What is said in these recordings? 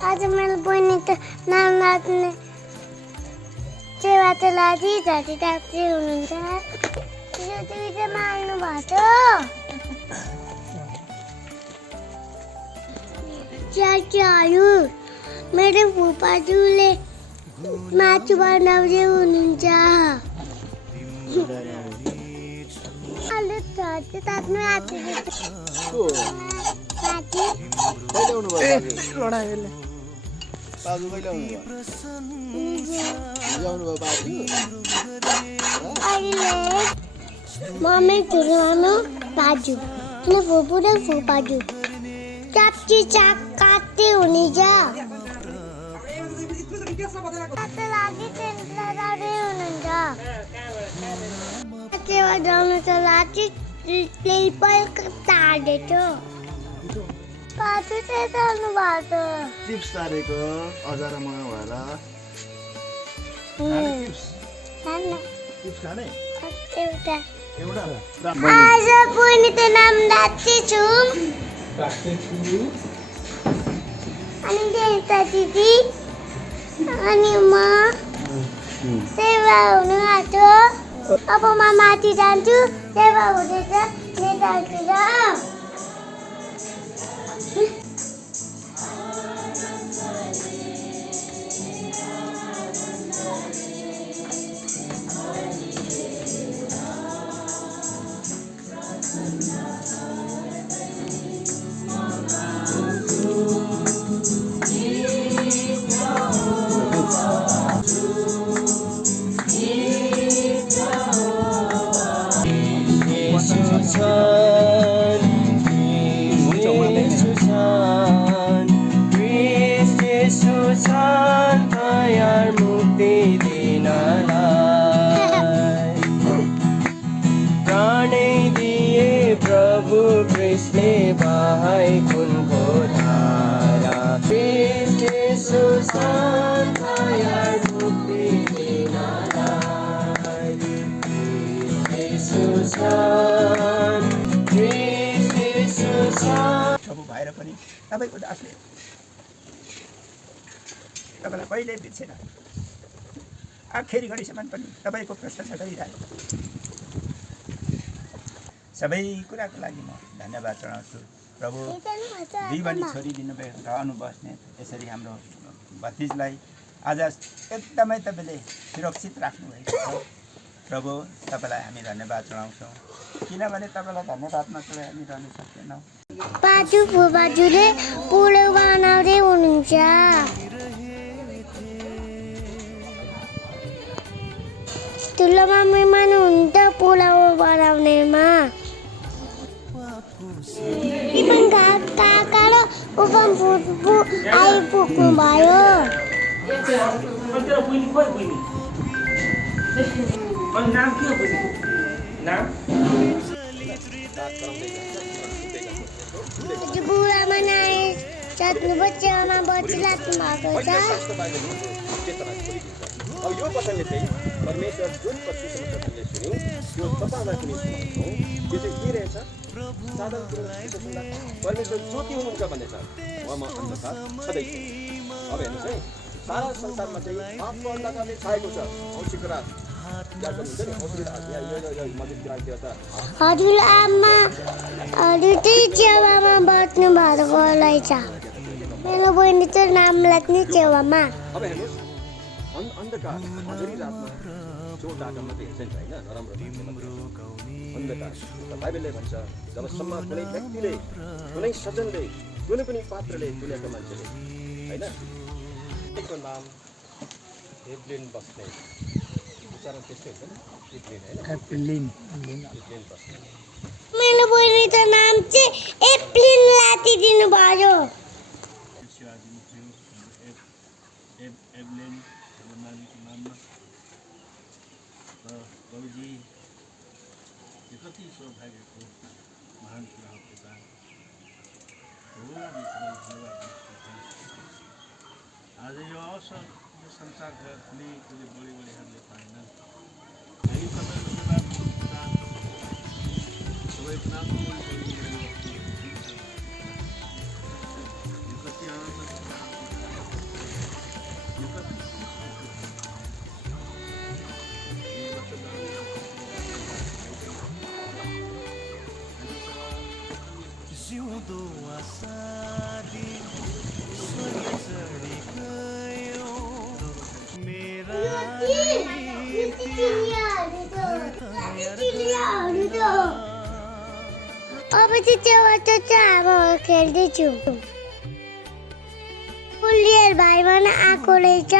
आज मेरो बहिनीको नाम राख्ने सेवाको लागि झटी डाक्टर हुनुहुन्छ यो दुईटा मार्नु भएको चाचाहरू मेरो फुपाजुले मासु बनाउँदै हुनुहुन्छ अहिले झटी ताप्नु आँटेको साथी बाजु कहिले आउनु भयो बाजु अहिले मम्मी ठुलो मामु बाजु अनि फुपू र फुपाजु चाप्ची चाक काट्दै हुनेछ लागि हुनुहुन्छ सेवा जाउनको लागि प्लेपल तार्दैछ पाछु चाहिँ चाल्नु भएको चिप्स तारेको अजार म भएर चिप्स खाने एउटा एउटा आज बहिनीको नाम राख्दै छु अनि देवता दिदी अनि म सेवा हुनु आँट्यो अब म माथि जान्छु सेवा हुँदैछ नेतातिर भएर पनि तपाईँको दासले तपाईँलाई कहिल्यै बिर्सेन आखिरी घडीसम्म पनि तपाईँको प्रशंसा गरिरहे सबै कुराको लागि म धन्यवाद चढाउँछु प्रभु दुईबनी छोरी दिनुभयो रहनु बस्ने यसरी हाम्रो भतिजलाई आज एकदमै तपाईँले सुरक्षित राख्नुभएको छ प्रभु तपाईँलाई हामी धन्यवाद चढाउँछौँ किनभने तपाईँलाई धन्यवाद नचढाइ हामी रहन सक्दैनौँ बाजु फुबाजुले पुलाउ बनाउँदै हुनुहुन्छ ठुलो मम्मी हुनुहुन्छ पुलाउ बनाउनेमा काका र उपम फुपू आइपुग्नु भयो बुढा मनाए चट्नु बच्चामा बचिराख्नु भएको छ अब यो वचनले चाहिँ परमेश्वर जुन पछिसम्म तपाईँले सुन्यो त्यो तपाईँलाई पनि सुनाउँछौँ त्यो चाहिँ के रहेछ साधारण कुरो सुन्दा परमेश्वर ज्योति हुनुहुन्छ भन्ने छ उहाँमा अन्धकार छँदै छ अब हेर्नुहोस् है सारा संसारमा चाहिँ पापको अन्धकारले छाएको छ औँसीको रात हजुरआमा चाहिँ चेवामा बस्नु भएको रहेछ मेरो बहिनी चाहिँ नाम लाग्ने चेवामा अब हेर्नुहोस् अन्धकार हजुरी रातमा चोट आएको मात्रै हेर्छ नि होइन नराम्रो अन्धकार बाइबलले भन्छ जबसम्म कुनै व्यक्तिले कुनै सज्जनले कुनै पनि पात्रले दुनियाँको मान्छेले होइन एकको नाम एभलिन बस्ने उच्चारण त्यस्तै हुन्छ नि एभलिन बस्ने मेरो बहिनीको नाम चाहिँ एभलिन लातिदिनु भयो कति सौभाग्यको महान कुरा हो आज यो अवसर यो संसारका कुनै बुढीहरूले पाएनन् यो सबैको नाम कति आनन्द अब चाहिँ त्यो चाहिँ अब खेल्दैछु पुलियर भाइ भन आएको रहेछ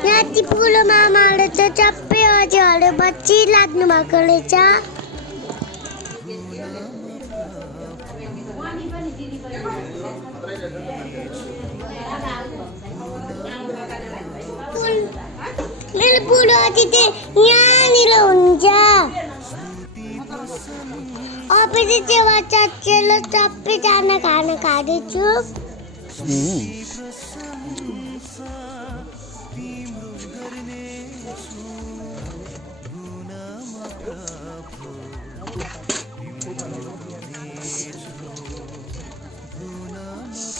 यहाँ ठुलो मामाले चाहिँ सबै अझैहरू बच्ची लाग्नु भएको रहेछ मेरो बुढो अझै चाहिँ यहाँनिर हुन्छ अब चाहिँ त्यो बच्चा चेलो सबैजना खाना खाँदैछु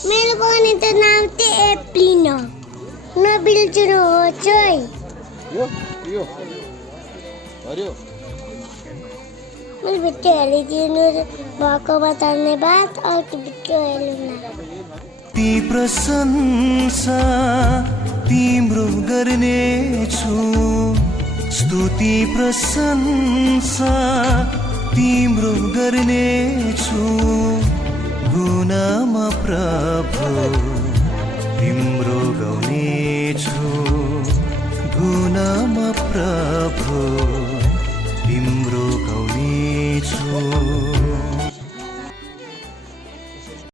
मेरो बहिनी त नाम चाहिँ एप्लिन हो नबिल्छनुहोस् है यो हरियो मैले भिडियो हेरिदिनु भएकोमा धन्यवाद अर्को भिडियो हेर्नु ती प्रशंसा तिम्रो गर्नेछु स्तुति प्रशंसा तिम्रो गर्नेछु गुनामा प्रभु तिम्रो गाउनेछु गुनामा प्रभु तिम्रो गाउनेछु